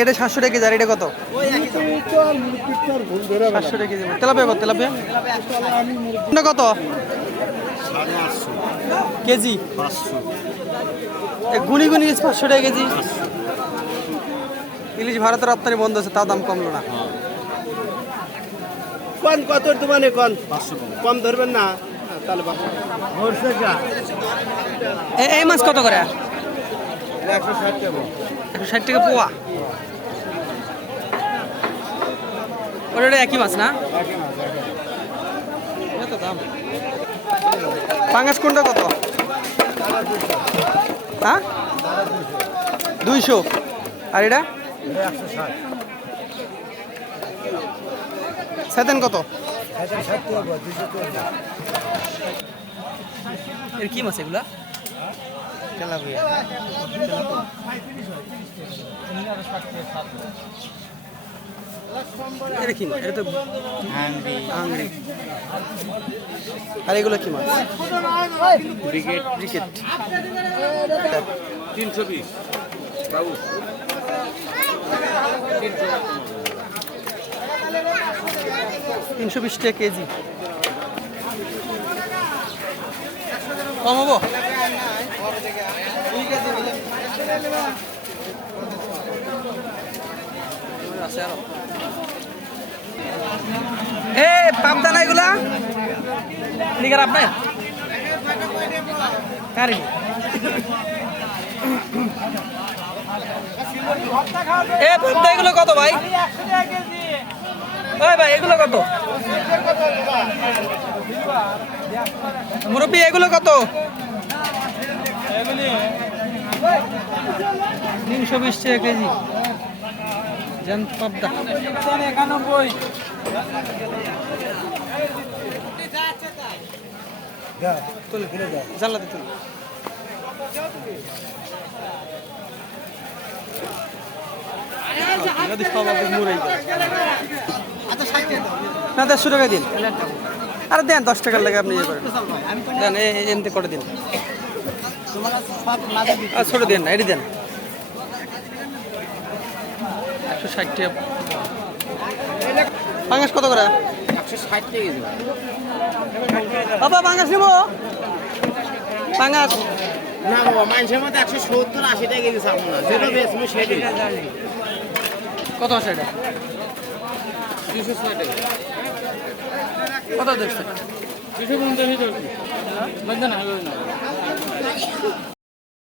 এটা 700 টাকা কেজি, আর এটা কত? 700 টাকা কেজি। তেলাপিয়া কত? তেলাপিয়া এটা কত কেজি? গুনি গুনি 500 টাকা কেজি। ইলিশ ভারতের রপ্তানি বন্ধ আছে, তার দাম কমলো না। কোন কত মানে কোন 500 কম ধরবেন না তাহলে এই মাছ কত করে? 160 টাকা। 160 টাকা পোয়া। ওটা একই মাছ না? এত দাম। পাঙ্গাস কোনটা কত? হ্যাঁ 200। আর এটা 160। সেতেন কত? এর কি মাছ এগুলা? তেলাপিয়া। এটা কি মাছ? এটা তো আংড়ি। আর এগুলো কি মাছ? ব্রিগেড। ক্রিকেট। 320 বাবু। 320 টাকা কেজি। কম হবো? এ পাবদা না এগুলা? নিকার আপনার? কারি এ পাবদা এগুলো কত ভাই? ওই ভাই এগুলো কত? মুরব্বি এগুলো কত? 320 টাকা কেজি। জান পাবদা 91। জানলাতে তুল। না 150 টাকা দিন। আরে দেন 10 টাকার লাগে আপনি ইয়ে করেন। দেন এমনি করে দিন। ছোট দেন না, এটি দেন 160 টাকা। পাঙ্গাস কত করে? 160 টাকা কেজি। বাবা পাঙ্গাস নেবো? পাঙ্গাস না বাবা, মানুষের মধ্যে 170 80 টাকা কেজি চাবো না, যেটা বেশি সেটাই। কত আছে এটা? 260 টাকা। কত দেখছেন? 250 টাকা।